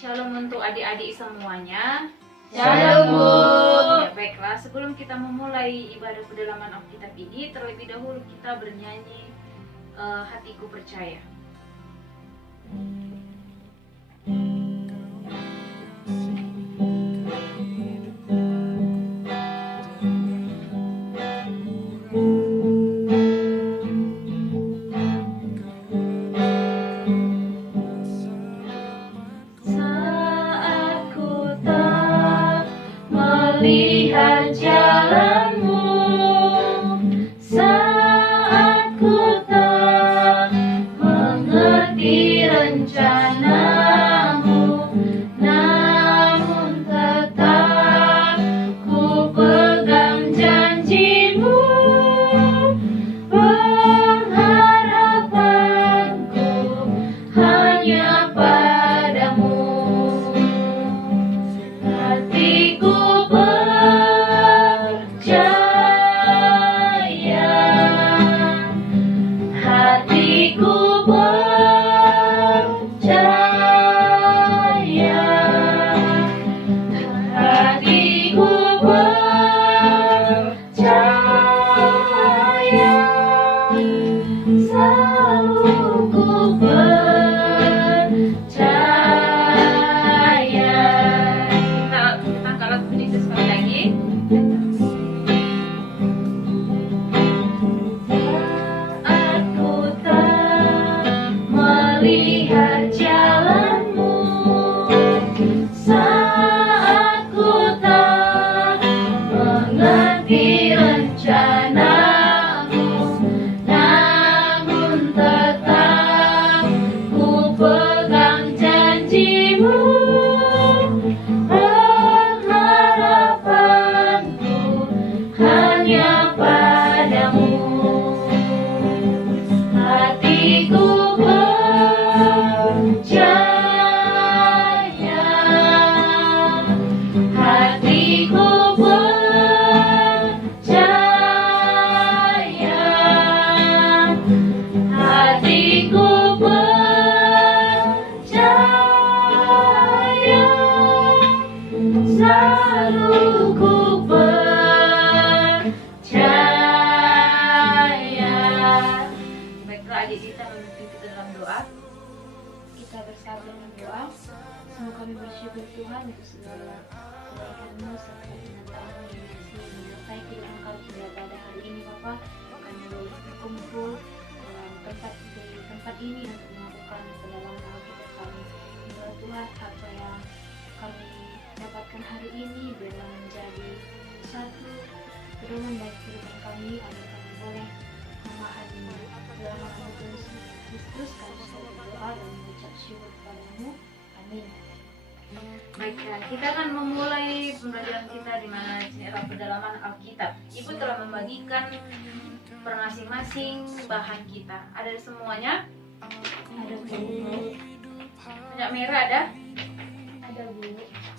Shalom untuk adik-adik semuanya. Shalom, Bu. Ya, baiklah, sebelum kita memulai ibadah pendalaman Alkitab ini, terlebih dahulu kita bernyanyi Hatiku Percaya. Lihat jalanmu, saat ku tak mengerti rencanamu, namun tetap ku pegang janjimu. Pengharapanku hanya padamu. Hatiku lihat jalanmu, saat ku tak mengerti rencanamu, namun tetap ku pegang janjimu. Pengharapanku hanya padamu. Hatiku selalu ku percaya. Baiklah, adik kita mengikuti dalam doa. Kita bersatu dalam doa. Semoga kami bersyukur Tuhan untuk segala kebaikan-Mu serta penyertaan-Mu yang kasih menyertai kehidupan kami pada hari ini, Bapa. Kami berkumpul dalam tempat ini untuk melakukan pendalaman Alkitab kami. Semoga Tuhan apa yang kami dapatkan hari ini biarlah menjadi satu pedoman bagi kehidupan kami, agar kami boleh memahami dalam nama Tuhan Yesus Kristus. Kami selalu berdoa dan mengucap syukur kepadamu. Amin. Baiklah, kita akan memulai pembelajaran kita di mana era pendalaman Alkitab. Ibu telah membagikan per masing-masing bahan kita. Ada semuanya? Ada, Bu. Minyak merah ada? Ada, Bu.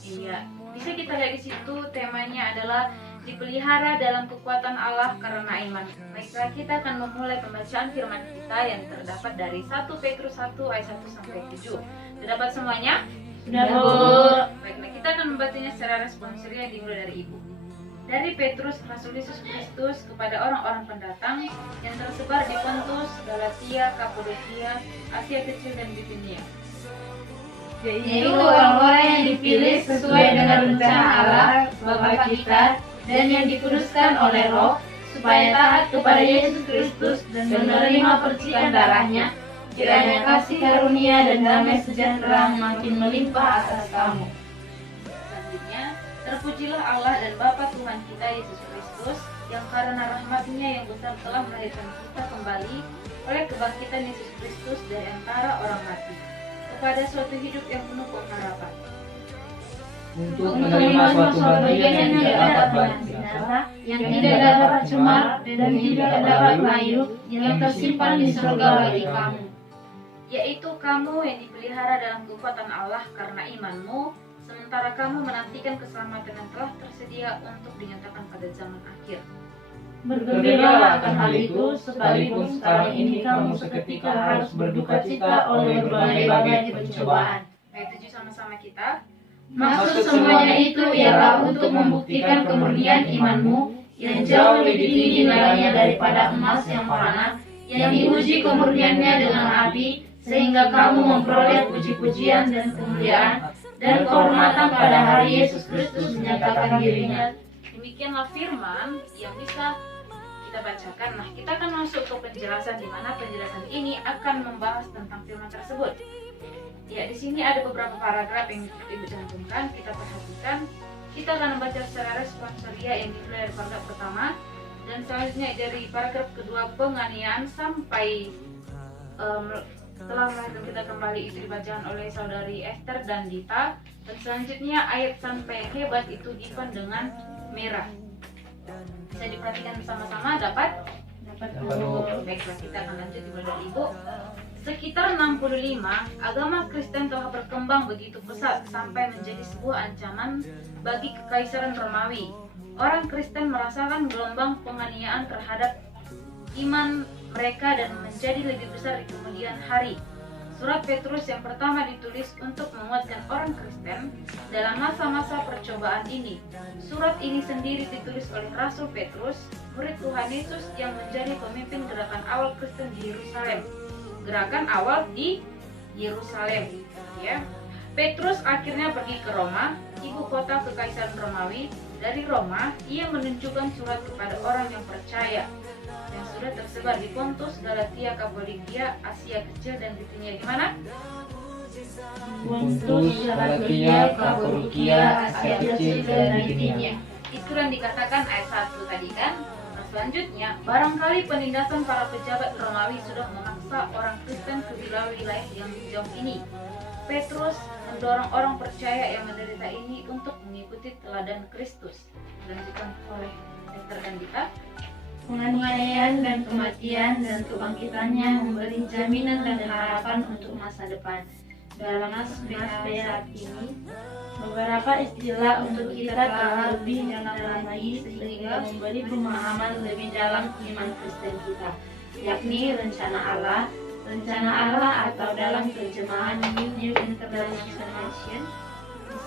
Iya. Bisa kita lihat di situ temanya adalah dipelihara dalam kekuatan Allah karena iman. Baiklah, kita akan memulai pembacaan firman kita yang terdapat dari 1 Petrus 1 ayat 1 sampai 7. Sudah dapat semuanya? Sudah, Bu. Baiklah, kita akan membacanya secara responsif dimulai dari Ibu. Dari Petrus, Rasul Yesus Kristus, kepada orang-orang pendatang yang tersebar di Pontus, Galatia, Kapadokia, Asia Kecil dan Bitinia, Yaitu orang-orang yang dipilih sesuai dengan rencana Allah Bapa kita dan yang dikuduskan oleh Roh, supaya taat kepada Yesus Kristus dan menerima percikan darahnya. Kiranya kasih karunia dan damai sejahtera makin melimpah atas kamu. Selanjutnya, terpujilah Allah dan Bapa Tuhan kita Yesus Kristus, yang karena rahmat-Nya yang besar telah melahirkan kita kembali oleh kebangkitan Yesus Kristus dari antara orang mati, kepada suatu hidup yang penuh pengharapan. Untuk menerima suatu bagian yang tidak dapat binasa, yang tidak dapat cemar dan tidak dapat layu, yang tersimpan di surga bagi kamu. Yaitu kamu yang dipelihara dalam kekuatan Allah karena imanmu, sementara kamu menantikan keselamatan yang telah tersedia untuk dinyatakan pada zaman akhir. Bergembiralah akan hal itu, sekalipun sekarang ini kamu seketika harus berduka cita oleh berbagai-bagai pencobaan. Ayat 7 sama-sama kita. Maksud semuanya itu ialah untuk membuktikan kemurnian imanmu yang jauh lebih tinggi nilainya daripada emas yang fana, yang diuji kemurniannya dengan api, sehingga kamu memperoleh puji-pujian dan kemuliaan dan kehormatan pada hari Yesus Kristus menyatakan dirinya. Demikianlah firman yang bisa kita bacakan. Nah, kita akan masuk ke penjelasan, di mana penjelasan ini akan membahas tentang firman tersebut. Ya, di sini ada beberapa paragraf yang Ibu cantumkan, kita perhatikan. Kita akan membaca secara responsoria yang dimulai dari paragraf pertama dan selanjutnya dari paragraf kedua penganiayaan sampai setelah melahirkan kita kembali itu dibacakan oleh saudari Esther dan Dita, dan selanjutnya ayat sampai yang hebat itu Ivan dengan merah. Bisa diperhatikan bersama-sama, dapat? Baiklah, kita akan lanjut dimulai dari Ibu. Sekitar 65, agama Kristen telah berkembang begitu pesat sampai menjadi sebuah ancaman bagi kekaisaran Romawi. Orang Kristen merasakan gelombang penganiayaan terhadap iman mereka dan menjadi lebih besar di kemudian hari. Surat Petrus yang pertama ditulis untuk menguatkan orang Kristen dalam masa-masa percobaan ini. Surat ini sendiri ditulis oleh Rasul Petrus, murid Tuhan Yesus yang menjadi pemimpin gerakan awal Kristen di Yerusalem. Gerakan awal di Yerusalem, ya. Petrus akhirnya pergi ke Roma, ibu kota kekaisaran Romawi. Dari Roma, ia menunjukkan surat kepada orang yang percaya yang sudah tersebar di Pontus, Galatia, Kapadokia, Asia Kecil dan Bitinia. Di mana? Pontus, Galatia, Kapadokia, Asia Kecil dan Bitinia. Itu yang dikatakan ayat 1 tadi kan. Nah, selanjutnya, barangkali penindasan para pejabat Romawi sudah memaksa orang Kristen ke wilayah yang jauh ini. Petrus mendorong orang percaya yang menderita ini untuk mengikuti teladan Kristus. Dilanjutkan oleh Esther dan Dita. Penganiayaan dan kematian dan kebangkitannya memberi jaminan dan harapan untuk masa depan. Dalam naskah saat ini, beberapa istilah untuk kita telah lebih dalam lagi sehingga memberi pemahaman lebih dalam iman Kristen kita, yakni rencana Allah. Rencana Allah atau dalam terjemahan New International Version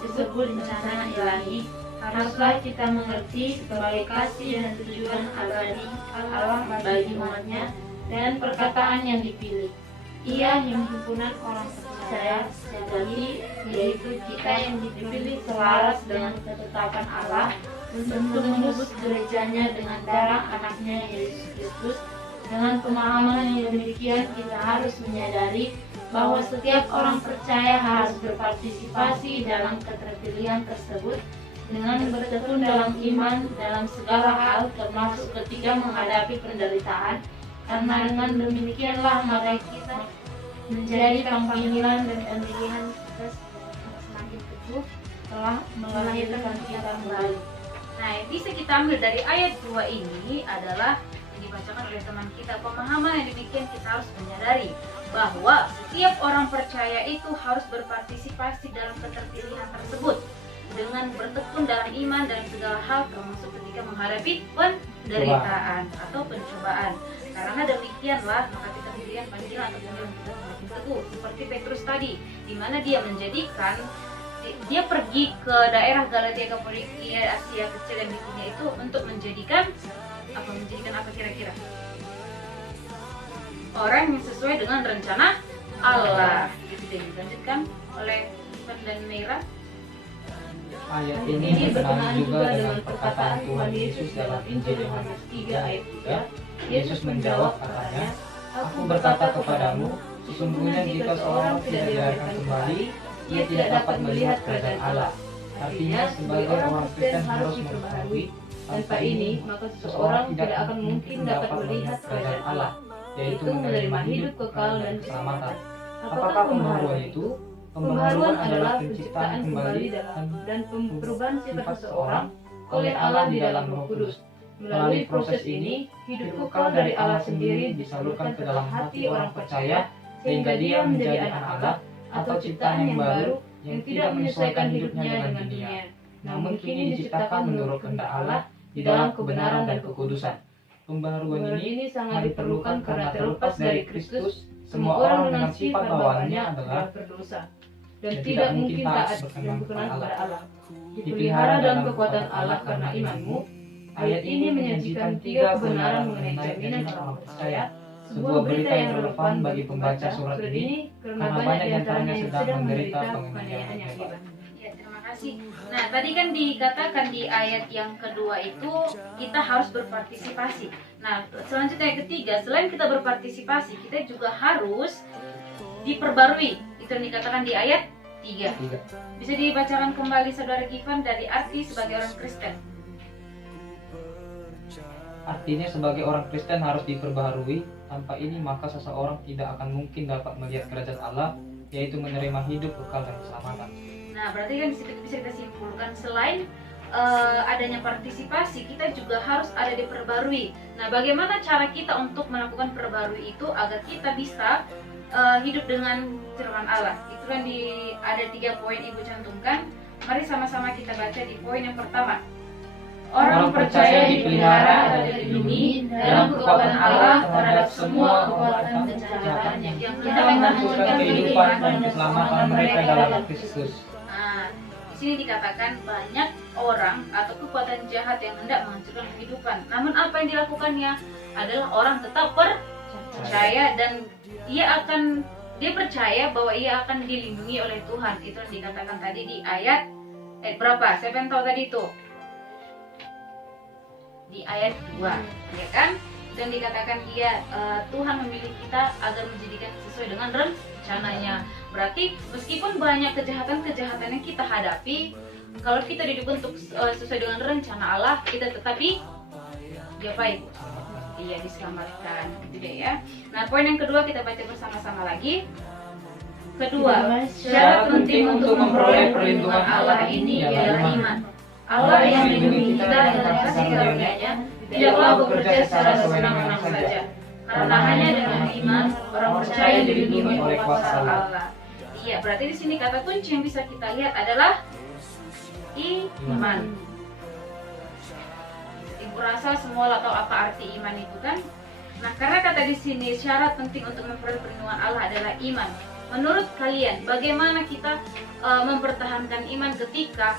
disebut rencana ilahi, haruslah kita mengerti sebagai kasih dan tujuan abadi Allah bagi umatnya dan perkataan yang dipilih. Ia himpunan orang percaya sejati, yaitu kita yang dipilih selaras dengan ketetapan Allah untuk menebus gerejanya dengan darah anaknya Yesus Kristus. Dengan pemahaman yang demikian, kita harus menyadari bahwa setiap orang percaya harus berpartisipasi dalam keterpilihan tersebut dengan bertekun dalam iman dalam segala hal, termasuk ketika menghadapi penderitaan. Karena dengan demikianlah maka kita menjadi panggilan dan pemilihan kita semakin teguh telah melahirkan kita kembali. Nah, yang bisa kita ambil dari ayat 2 ini adalah dibacakan oleh teman kita. Pemahaman yang demikian kita harus menyadari bahwa setiap orang percaya itu harus berpartisipasi dalam keterpilihan tersebut dengan bertekun dalam iman dalam segala hal, termasuk ketika menghadapi penderitaan atau pencobaan. Karena demikianlah maka keterpilihan panggilan atau panggilan kita semakin teguh. Seperti Petrus tadi, di mana dia pergi ke daerah Galatia, Kapadokia, Asia Kecil dan Bitinia itu untuk menjadikan apa kira-kira? Orang yang sesuai dengan rencana Allah. Itu yang dilanjutkan oleh Ivan dan Meira. Ayat ini berkenaan juga dengan perkataan Tuhan Yesus dalam Injil Yohanes 3 ayat 3. Yesus menjawab katanya, "Aku berkata kepadamu, sesungguhnya jika seorang tidak dilahirkan kembali, ia tidak dapat melihat kerajaan Allah." Artinya, sebagai orang Kristen harus memperbarui. Tanpa ini, maka seseorang tidak akan mungkin dapat melihat kerajaan Allah, yaitu menerima hidup kekal dan keselamatan. Apakah pembaharuan itu? Pembaharuan adalah penciptaan kembali dan perubahan sifat seseorang oleh Allah di dalam Roh Kudus. Melalui proses ini, hidup kekal dari Allah sendiri disalurkan ke dalam hati orang percaya sehingga dia menjadi anak Allah atau ciptaan yang baru yang tidak menyesuaikan hidupnya dengan dunia, namun kini diciptakan menurut kehendak Allah di dalam kebenaran dan kekudusan. Pembaharuan ini sangat diperlukan karena terlepas dari Kristus, semua orang dengan sifat bawaannya adalah berdosa. dan tidak mungkin taat dan berkenan kepada Allah. Dipelihara dalam kekuatan Allah karena imanmu. Ayat ini menyajikan 3 kebenaran mengenai jaminan orang percaya, sebuah berita yang relevan bagi pembaca surat ini karena banyak di antaranya yang sedang menderita penganiayaan yang hebat. Ya, terima kasih. Nah, tadi kan dikatakan di ayat yang kedua itu kita harus berpartisipasi. Nah, selanjutnya yang ketiga, selain kita berpartisipasi, kita juga harus diperbarui. Itu yang dikatakan di ayat 3. Bisa dibacakan kembali Saudara Givan dari arti sebagai orang Kristen. Artinya sebagai orang Kristen harus diperbaharui. Tanpa ini maka seseorang tidak akan mungkin dapat melihat kerajaan Allah, yaitu menerima hidup kekal dan keselamatan. Nah, berarti kan disitu bisa kita simpulkan selain adanya partisipasi, kita juga harus ada diperbarui. Nah, bagaimana cara kita untuk melakukan perbarui itu agar kita bisa hidup dengan firman Allah? Itu kan ada 3 poin Ibu cantumkan. Mari sama-sama kita baca di poin yang pertama. Orang percaya dipelihara atau dilindungi dalam kekuatan Allah terhadap semua kekuatan kejahatan yang Kita menghancurkan kehidupan dan keselamatan mereka dalam Kristus. Nah, di sini dikatakan banyak orang atau kekuatan jahat yang hendak menghancurkan kehidupan. Namun apa yang dilakukannya adalah orang tetap percaya dan dia percaya bahwa ia akan dilindungi oleh Tuhan. Itu yang dikatakan tadi di ayat berapa? Siapa yang tahu tadi itu? Di ayat 2, ya kan? Dan dikatakan Tuhan memilih kita agar menjadikan sesuai dengan rencananya. Berarti meskipun banyak kejahatan-kejahatan yang kita hadapi, kalau kita dididik untuk sesuai dengan rencana Allah, kita tetapi diapain? Iya, diselamatkan, gitu deh ya. Nah, poin yang kedua kita baca bersama-sama lagi. Kedua, syarat penting untuk memperoleh perlindungan Allah ini adalah iman. Allah yang melindungi kita dengan kasih karunia-Nya tidaklah bekerja secara senang-senang saja, karena hanya dengan iman orang percaya dilindungi oleh kuasa Allah. Iya, berarti di sini kata kunci yang bisa kita lihat adalah iman. Ibu rasa semua tahu apa arti iman itu kan? Nah, karena kata di sini syarat penting untuk memperoleh perlindungan Allah adalah iman. Menurut kalian, bagaimana kita mempertahankan iman ketika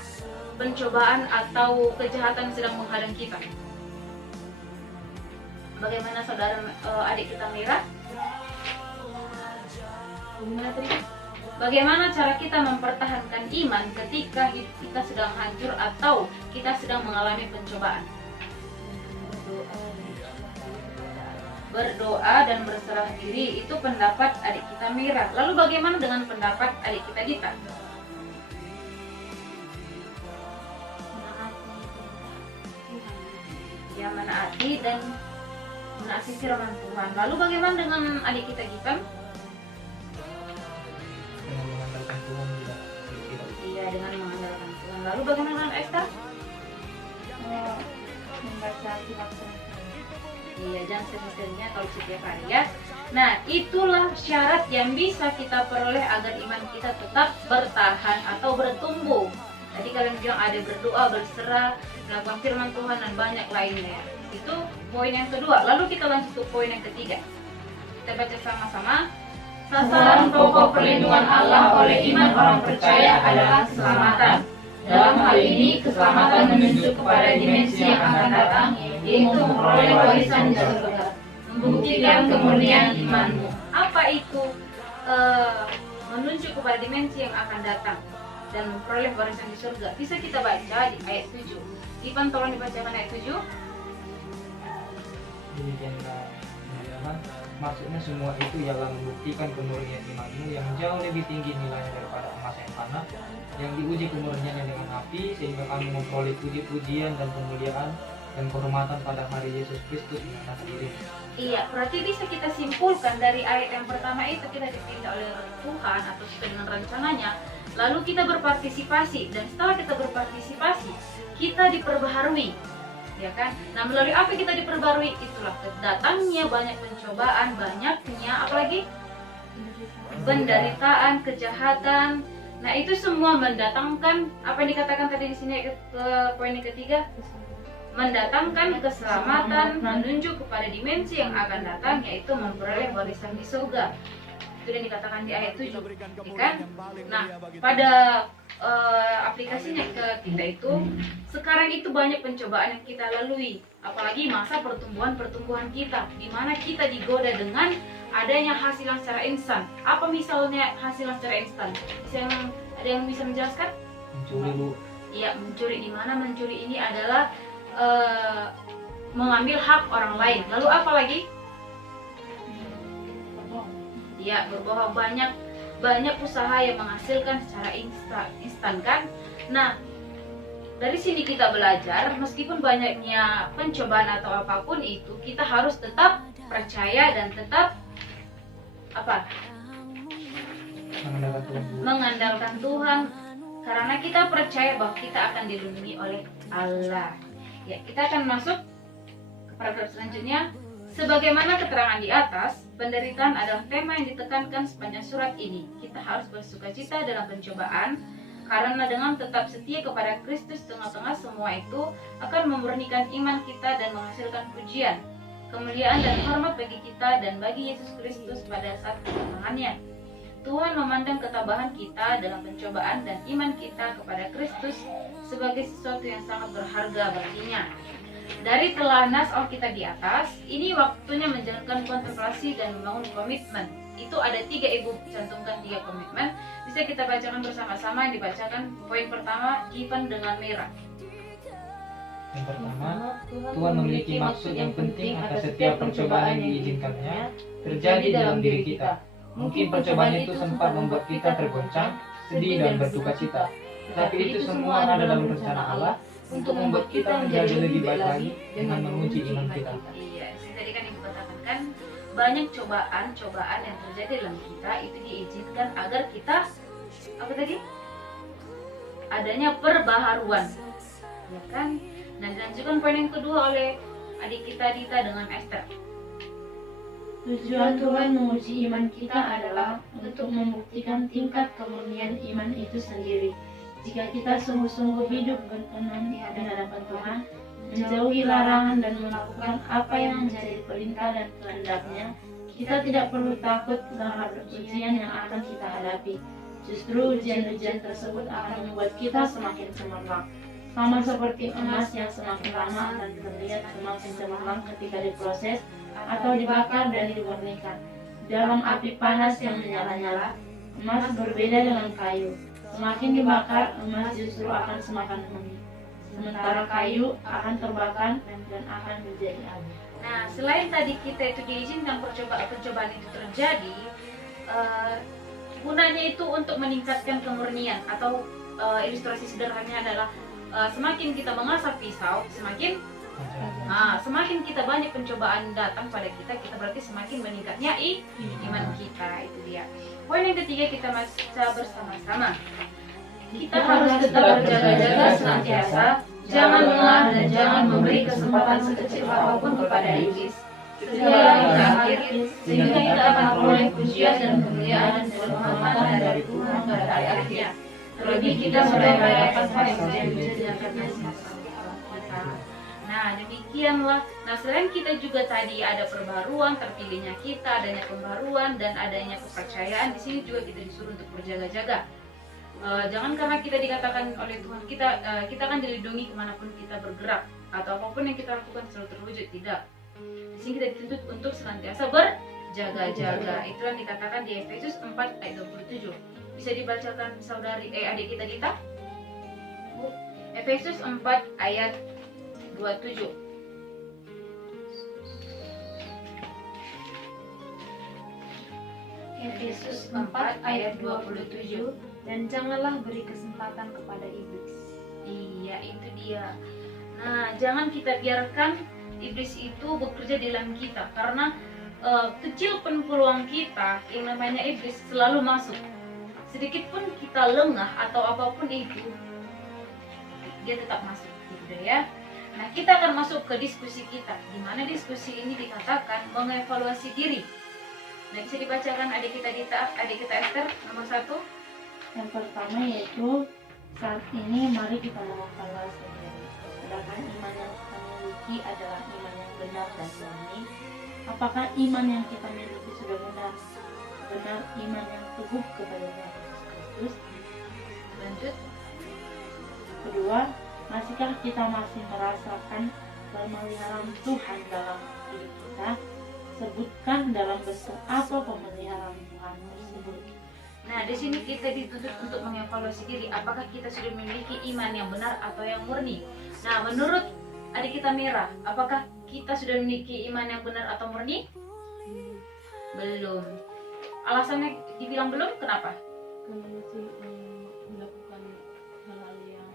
pencobaan atau kejahatan sedang menghadang kita? Bagaimana saudara adik kita Mira? Bagaimana cara kita mempertahankan iman ketika hidup kita sedang hancur atau kita sedang mengalami pencobaan? Berdoa dan berserah diri, itu pendapat adik kita Mira. Lalu bagaimana dengan pendapat adik kita Dita? Ya, menaati dan menaati firman Tuhan. Lalu bagaimana dengan adik kita Givan? Dengan mengandalkan Tuhan juga. Iya, dengan mengandalkan Tuhan. Lalu bagaimana dengan Esther? Membaca kitab. Iya, jangan sering-seringnya kalau setiap hari ya. Nah, itulah syarat yang bisa kita peroleh agar iman kita tetap bertahan atau bertumbuh. Tadi kalian bilang ada berdoa, berserah, melakukan firman Tuhan dan banyak lainnya. Itu poin yang kedua. Lalu kita lanjut ke poin yang ketiga. Kita baca sama-sama. Sasaran pokok perlindungan Allah oleh iman orang percaya adalah keselamatan. Dalam hal ini, keselamatan menunjuk kepada dimensi yang akan datang, yaitu memperoleh warisan di surga. Membuktikan kemurnian imanmu. Apa itu menunjuk kepada dimensi yang akan datang dan memperoleh warisan di surga? Bisa kita baca di ayat 7. Ivan, tolong dibacakan ayat 7. Demikianlah teman-teman, maksudnya semua itu ialah membuktikan kemurnian imanmu yang jauh lebih tinggi nilainya daripada emas yang fana, yang diuji kemurniannya dengan api, sehingga kami memperoleh puji-pujian dan kemuliaan dan kehormatan pada hari Yesus Kristus yang akan diri. Iya, berarti bisa kita simpulkan dari ayat yang pertama itu kita dipilih oleh Tuhan atau sesuai dengan rencananya. Lalu kita berpartisipasi, dan setelah kita berpartisipasi, kita diperbaharui, ya kan? Nah, melalui apa kita diperbarui? Itulah datangnya banyak pencobaan, banyaknya apalagi penderitaan, kejahatan. Nah, itu semua mendatangkan apa yang dikatakan tadi di sini ke poin yang ketiga, mendatangkan keselamatan, menunjuk kepada dimensi yang akan datang, yaitu memperoleh warisan di surga. Itu yang dikatakan di ayat 7, ya kan? Nah, pada aplikasinya ke kita itu, sekarang itu banyak pencobaan yang kita lalui, apalagi masa pertumbuhan kita, di mana kita digoda dengan adanya hasil yang secara instan. Apa misalnya hasil yang secara instan? Ada yang bisa menjelaskan? Mencuri, Bu. Iya, mencuri. Di mana mencuri ini adalah mengambil hak orang lain. Lalu apa lagi? Ya, berbohong. Banyak usaha yang menghasilkan secara instan kan. Nah, dari sini kita belajar, meskipun banyaknya pencobaan atau apapun itu, kita harus tetap percaya dan tetap mengandalkan Tuhan, karena kita percaya bahwa kita akan dilindungi oleh Allah. Ya, kita akan masuk ke paragraf selanjutnya. Sebagaimana keterangan di atas, penderitaan adalah tema yang ditekankan sepanjang surat ini. Kita harus bersukacita dalam pencobaan, karena dengan tetap setia kepada Kristus tengah-tengah semua itu akan memurnikan iman kita dan menghasilkan pujian, kemuliaan dan hormat bagi kita dan bagi Yesus Kristus pada saat kedatangannya. Tuhan memandang ketabahan kita dalam pencobaan dan iman kita kepada Kristus sebagai sesuatu yang sangat berharga baginya. Dari telah nas Alkitab di atas, ini waktunya menjalankan kontemplasi dan membangun komitmen. Itu ada 3, Ibu cantumkan 3 komitmen. Bisa kita bacakan bersama-sama. Yang dibacakan poin pertama, Ivan dengan merah. Yang pertama, Tuhan memiliki maksud yang penting atas setiap percobaan yang diizinkannya terjadi dalam diri kita. Mungkin percobaan itu sempat membuat kita tergoncang, sedih dan berduka cita. Tetapi itu semua ada dalam rencana Allah untuk membuat kita menjadi lebih baik lagi dengan menguji iman kita. Iya, tadi kan Ibu katakan kan, banyak cobaan yang terjadi dalam kita itu diizinkan agar kita adanya perbaharuan, ya kan? Nah, dilanjutkan poin yang kedua oleh adik kita Dita dengan Esther. Tujuan Tuhan menguji iman kita adalah untuk membuktikan tingkat kemurnian iman itu sendiri. Jika kita sungguh-sungguh hidup berkenan di hadapan Tuhan, menjauhi larangan dan melakukan apa yang menjadi perintah dan kehendak-Nya, kita tidak perlu takut terhadap ujian yang akan kita hadapi. Justru ujian-ujian tersebut akan membuat kita semakin cemerlang. Sama seperti emas yang semakin lama dan terlihat semakin cemerlang ketika diproses atau dibakar dan dimurnikan. Dalam api panas yang menyala-nyala, emas berbeda dengan kayu. Semakin dibakar, emas justru akan semakin murni. Sementara kayu akan terbakar dan akan menjadi abu. Nah, selain tadi kita itu diizinkan percobaan itu terjadi, gunanya itu untuk meningkatkan kemurnian, atau ilustrasi sederhananya adalah semakin kita mengasah pisau, semakin kita banyak pencobaan datang pada kita berarti semakin meningkatnya iman kita. Itu dia. Poin yang ketiga kita baca bersama-sama. Kita harus tetap berjaga-jaga senantiasa, jangan lengah dan jangan memberi kesempatan sekecil apapun kepada iblis. Segala yang akhir, sehingga kita akan memperoleh pujian dan kemuliaan dan kehormatan dari Tuhan pada hari akhir. Terlebih kita merayakan hari yang dijadikan karena kita. Nah, demikianlah. Nah, selain kita juga tadi ada perbaruan, terpilihnya kita, adanya pembaruan dan adanya kepercayaan, di sini juga kita disuruh untuk berjaga-jaga. Jangan karena kita dikatakan oleh Tuhan kita akan dilindungi kemanapun kita bergerak atau apapun yang kita lakukan selalu terwujud, tidak. Di sini kita dituntut untuk senantiasa berjaga-jaga. Itu yang dikatakan di Efesus 4 ayat 27. Bisa dibacakan adik kita Dita? Efesus 4 ayat 27. Efesus 4 ayat 27. Dan janganlah beri kesempatan kepada iblis. Iya, itu dia. Nah, jangan kita biarkan iblis itu bekerja di dalam kita, karena kecil pun peluang kita, yang namanya iblis selalu masuk. Sedikit pun kita lengah atau apapun itu, dia tetap masuk, gitu ya. Nah, kita akan masuk ke diskusi kita, di mana diskusi ini dikatakan mengevaluasi diri. Nah, bisa dibacakan adik kita Dita, adik kita Esther, nomor 1. Yang pertama yaitu, saat ini mari kita mengevaluasi diri. Sedangkan iman yang kita miliki adalah iman yang benar dan murni. Apakah iman yang kita miliki sudah benar? benar iman yang teguh kepada Tuhan Yesus Kristus. Lanjut. Kedua, masihkah kita masih merasakan pemeliharaan Tuhan dalam hidup kita? Sebutkan dalam bentuk apa pemeliharaan Tuhan tersebut. Nah, di sini kita dituntut untuk mengevaluasi diri, apakah kita sudah memiliki iman yang benar atau yang murni. Nah, menurut adik kita Mira, apakah kita sudah memiliki iman yang benar atau murni? Belum. Alasannya dibilang belum, kenapa? Karena sih melakukan hal-hal yang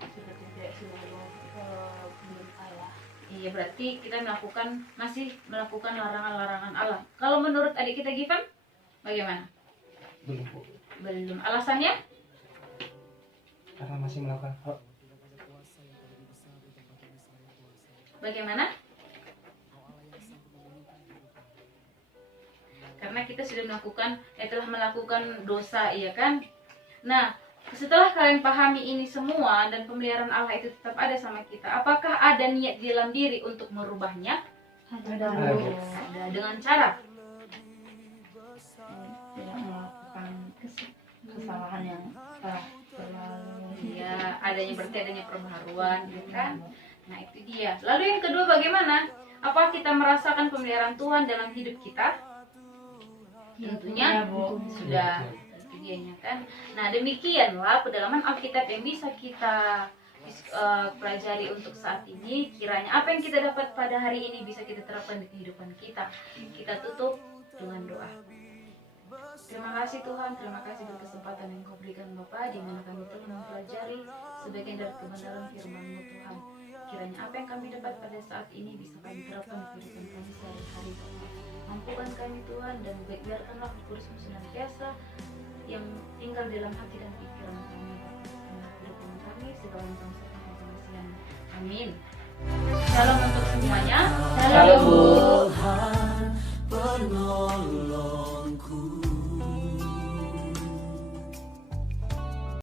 sudah tidak sesuai dengan Allah. Iya, berarti kita masih melakukan larangan-larangan Allah. Kalau menurut adik kita Givan, bagaimana? Belum, Bu. Belum. Alasannya? Karena masih melakukan hal. Bagaimana? Karena kita sudah telah melakukan dosa, iya kan? Nah, setelah kalian pahami ini semua dan pemeliharaan Allah itu tetap ada sama kita, apakah ada niat di dalam diri untuk merubahnya? Ada. Ada. Dengan cara? Tidak melakukan kesalahan yang telah terlalu. Ya, berarti adanya perbaharuan, ya kan? Nah, itu dia. Lalu yang kedua bagaimana? Apa kita merasakan pemeliharaan Tuhan dalam hidup kita? Tentunya sudah. Itu dianya kan. Nah, demikianlah pedalaman Alkitab yang bisa kita pelajari untuk saat ini. Kiranya apa yang kita dapat pada hari ini bisa kita terapkan di kehidupan kita. Kita tutup dengan doa. Terima kasih Tuhan, terima kasih berkesempatan yang Kau berikan Bapa, di mana kami telah mempelajari sebagian dari kebenaran firman-Mu Tuhan. Kiranya apa yang kami dapat pada saat ini bisa kami terapkan di kehidupan kami sehari-hari. Mampukan kami Tuhan, dan biarkanlah Kudus-Mu senantiasa yang tinggal dalam hati dan pikiran kami. Kehidupan kami segala macam serta kemasihan. Amin. Shalom untuk semuanya. Shalom, Bu.